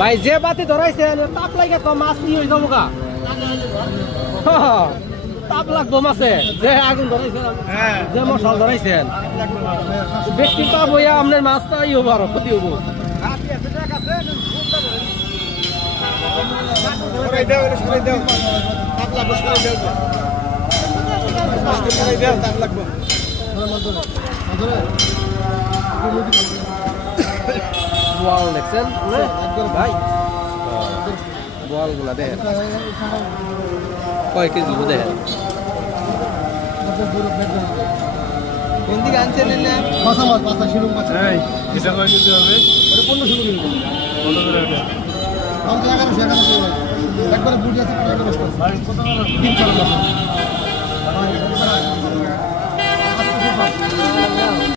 ভাই যে বাতি ধরাইছেন তাপ লাগে তো মাছ কি হয়ে যাবো গা তাপ লাগবো মাছে যে আগুন ধরাইছেন যে মশাল ধরাইছেন ব্যক্তি তাপ হইয়া আপনার মাছটা ই হবো আরো ক্ষতি হবো বোয়াল দেখছেন ভাই বোয়াল গুলা দেখেন কয় কেজি দেখেন কোন দিকে আনছেন না বাসা মাছ বাসা শিরুম মাছ এটা কয় কেজি হবে ওটা 1500 কেজি কত করে এটা আমাদের 1100 একবারে বুঝ আছে একটা বস্তা ভাই কত করে 3 4 টাকা